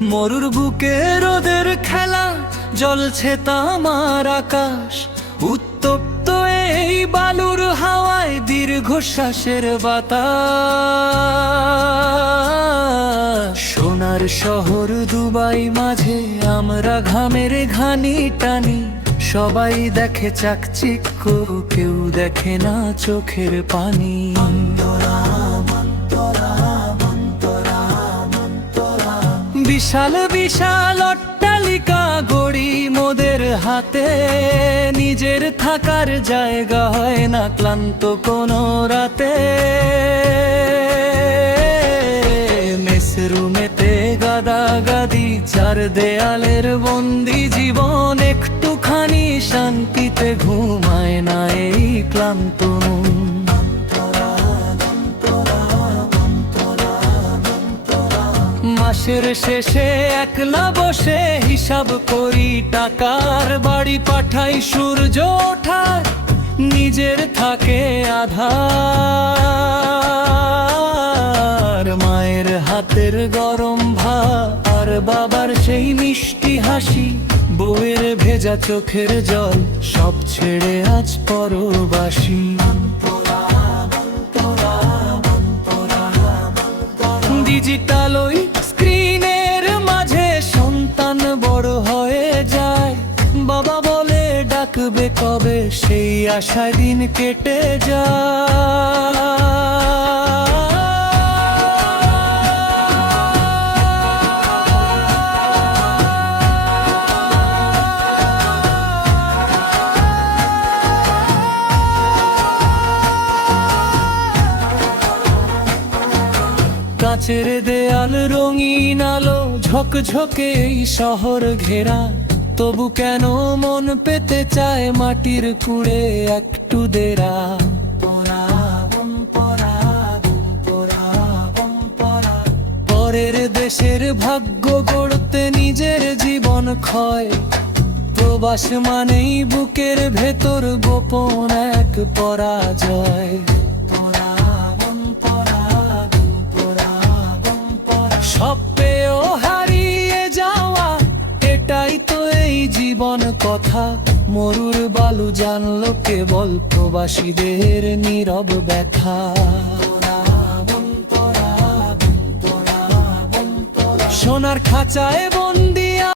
মরুর বুকে রোদের খেলা, জ্বলছে তামার আকাশ। উত্তপ্ত এই বালুর হাওয়ায় দীর্ঘশ্বাসের বাতাস। সোনার শহর দুবাই মাঝে আমরা ঘামের ঘানি টানি। সবাই দেখে চাকচিক্য, কেউ দেখে না চোখের পানি। বিশাল বিশাল অট্টালিকা গড়ি মোদের হাতে, নিজের থাকার জায়গা হয় না ক্লান্ত কোনো রাতে। মেসরুমেতে গাদাগাদি, চার দেয়ালের বন্দি জীবন। একটুখানি শান্তিতে ঘুমায় না এই ক্লান্ত মন। মাসের শেষে একলা বসে হিসাব করি টাকার, বাড়ি পাঠাই সূর্য ওঠার, নিজের থাকে আধার। মায়ের হাতের গরম ভাত আর বাবার সেই মিষ্টি হাসি, বউয়ের ভেজা চোখের জল, সব ছেড়ে আজ পরবাসী। ডিজিটাল ওই স্ক্রিনের মাঝে সন্তান বড় হয়ে যায়। বাবা বলে ডাকবে কবে, সেই আশায় দিন কেটে যায়। কাঁচের দেয়াল রঙিন আলো ঝকঝকে এই শহর ঘেরা, তবু কেন মন পেতে চায় মাটির কুড়ে একটু দেরা। পরের দেশের ভাগ্য গড়তে নিজের জীবন ক্ষয়, প্রবাস মানেই বুকের ভেতর গোপন এক পরাজয়। সব পেয়েও হারিয়ে যাওয়া, এটাই তো এই জীবন কথা। মরুর বালু জানলো কেবল প্রবাসীদের নীরব ব্যথা। সোনার খাঁচায়